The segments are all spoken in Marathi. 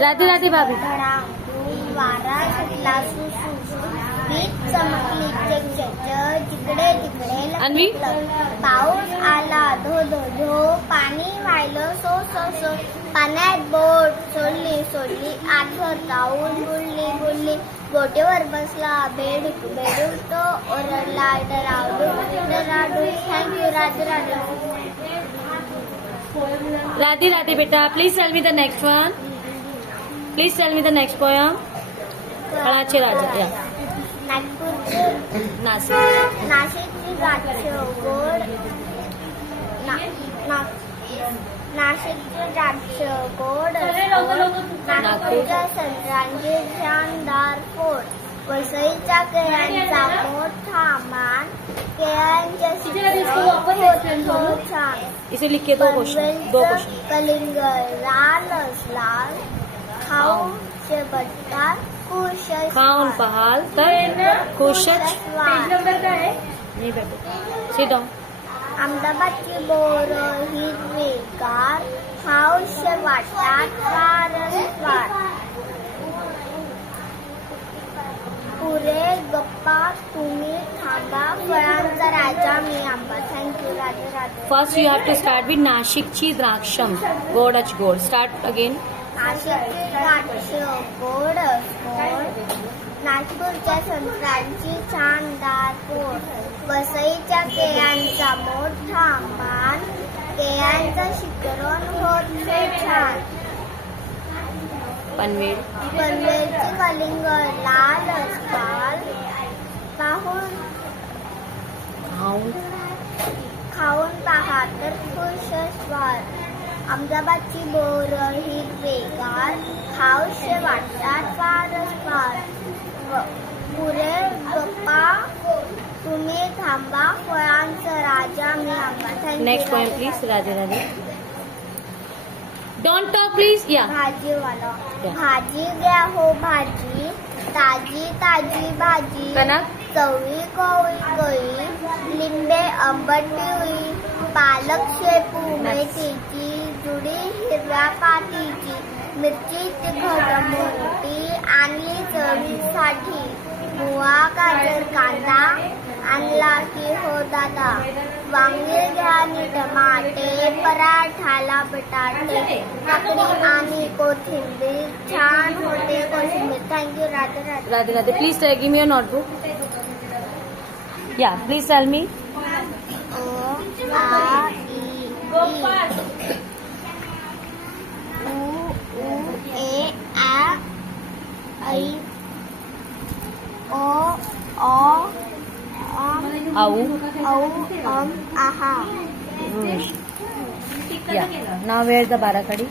राधे राधे भाभी. वारा सुटला वीज चमकली जिकडे तिकडे अन्वी पाऊस आला धो धो धो पाणी वाहिलं सो सो सो पाण्यात बोट सोडली आठवत जाऊन बुडली बोटीवर बसला बेडूक तो ओरडला डराडू. थँक्यू. राधे राधे. राधे राधे बेटा. Please tell me the next one. Please tell me the next poem. फळाचे राजा. या नाशिकची द्राक्ष गोड. नाशिकची द्राक्ष गोड. नागपूरच्या संत्र्यांचे शानदार फोड. वसईच्या केळ्यांचा मोठा मान. केळ्यांच्या छान. इसे लिख के दो क्वेश्चन. कलिंग लाल खाऊन शेबटकार खाऊन पहाल तर खुशच. नाही बेटा. Sit down. अहमदाबादची बोर हिरवीगार खाऊशे वाटतात वारंवार. पुरे गप्पा तुम्ही थांबा फळांचा राजा मी आंबा. Thank you. Radhe Radhe. First you have to start with नाशिकची द्राक्षम गोडच गोड. Start again. नाशिकची द्राक्ष गोड. नागपूरच्या संत्र्यांची शानदार फोड. वसईच्या केळ्यांचा मोठा मान. केळ्यांचा शिकरण होत छान. पनवेलची कलिंग लाल खाऊन पहा तर खुश स्वार. अहमदाबादची बोर हिरवेगार खाऊशे वाटतात फारच फार. पुरे गप्पा तुम्ही थांबा फळांचा राजा मी आंबा. Next point please. Radhe Radhe. Don't talk please. या भाजीवाला. भाजी घ्या हो भाजी. ताजी भाजी. कनक चवळी कळी. लिंबे आंबट पिवळी. पालक शेपू मेथीची जुडी हिरव्या पातीची. मिरची तिखट मोठी आणली चवीसाठी. मुळा गाजर कांदा आणला की हो दादा. वांगे घ्या आणि टमाटे. पराठाला बटाटे. काकडी आणि कोथिंबीर छान होते कोशिंबीर. Thank you. Radhe Radhe. Radhe Radhe. Please give me a notebook. या please tell me. Yeah. Now where is the barakadi?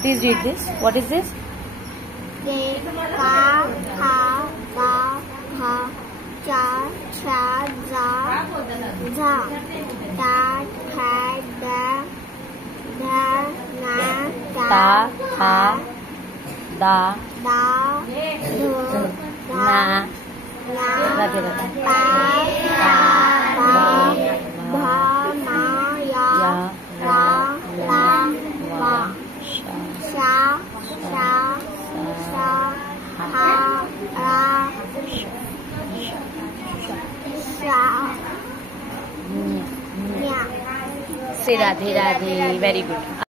Please read this. What is this? Ka kha ga ha cha cha za za ta tha da da na Ta ha da da na. Radhe radhe. Pa ta ba bha ma ya ra la wa sha sha ha ra sha nya. Say Radhe Radhe. Very good.